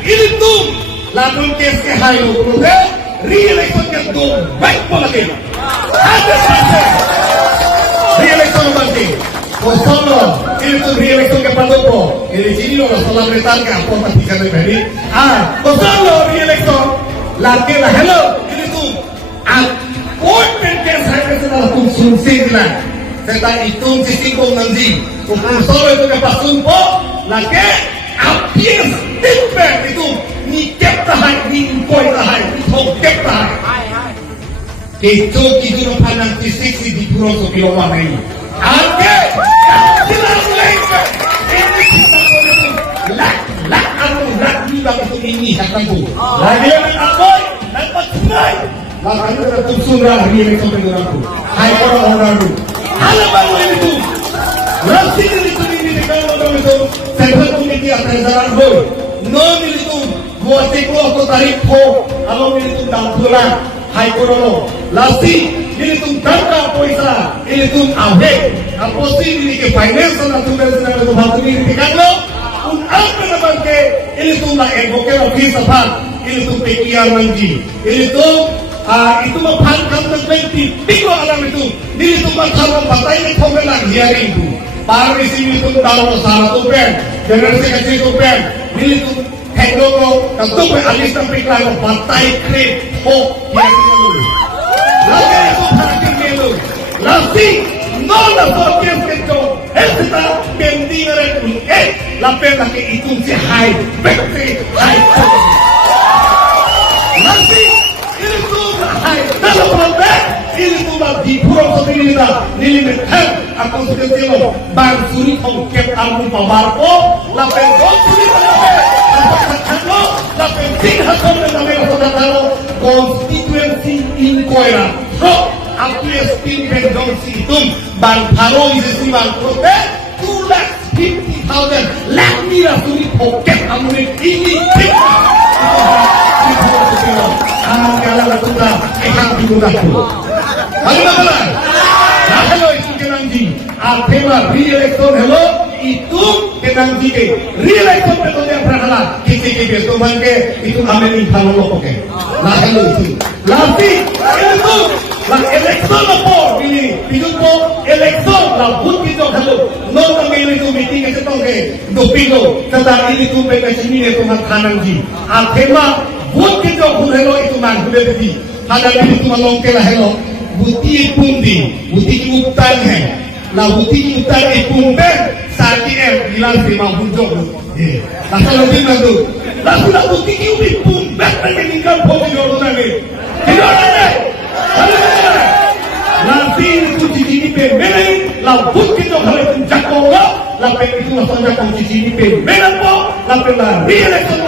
Ini tuh lagun kes ke hayo kude re-election ke tuh baik lagi. Ada sampai re-election lagi. Kosong ini tuh re-election ke Padopo. Ini sini loh setelah mereka ke apa tapi kan dari kosong re-election lagi lah hello ini tuh appointment ke saya setelah tuh sunsilan. Saya hitung sisi kong nanti. Kosong itu ke Pasumpo lagi. Appears different itu ni kep tahan ni koi tahan ni thok kep tahan itu kita nak pandang fisik di pulau so bilawan ini angke silang lengkap ini kita boleh lak juga itu ini kata tu lagi yang apa dapat sungai lagi kita tu sungai ini yang sampai orang tu hai orang tu hal baru itu Rasi itu ini kalau orang itu saya community akan jalan boy non itu buat ekor atau tarik ho kalau itu dah pulang hai korolo lasi ini tu tangka poisa ini tu awek apa sih ini ke finance atau tugas itu batu ini kalau un apa nama ke ini tu nak advocate office apa ini tu pekiar manji ini tu itu menghantam terpenti tiga alam itu ini tu macam batai ini komen lagi hari itu Paru di sini itu dalam salah tu pen, generasi kecil tu pen, ini tu teknologi, tentu pen alis tapi kalau batai krip, ho, yang itu. Lagi itu terakhir itu, lagi nol atau yang kecil, kita pendingan itu, lapen lagi itu si high, bekti high. Lagi ini tu high, dalam program ini tu di pulau sendiri dah, nilimit aku sudah tengok bang suri kongkep album pawarko lapen gol suri kalau lapen tinggal kau dengan kau constituency in Koira so aku estim pendonsi itu bang paro isi bang prote 250,000 lak mira suri kongkep album ini kalau sudah sudah halo halo itu kenanji tema re-election hello itu kenanji ke re-election betul yang berhala kisi ke betul mangke itu amin kalau lo oke nah hello itu tapi itu lah election apa ini itu po election lah pun itu hello no kami itu meeting itu tongke dopingo tentang ini tuh mereka sini itu makananji tema buat kita pun hello itu mang boleh jadi ada ini tuh malongke lah hello buti pundi buti utang hai la buti utang ipumbe saki bilang terima hujung la kalau bilang tu la sudah buti ipumbe meninggal pun jodoh ni jodoh nanti itu cici pe menang la buti tu kalau penjakola la pe itu la penjakola cici pe menang po la pe la re-election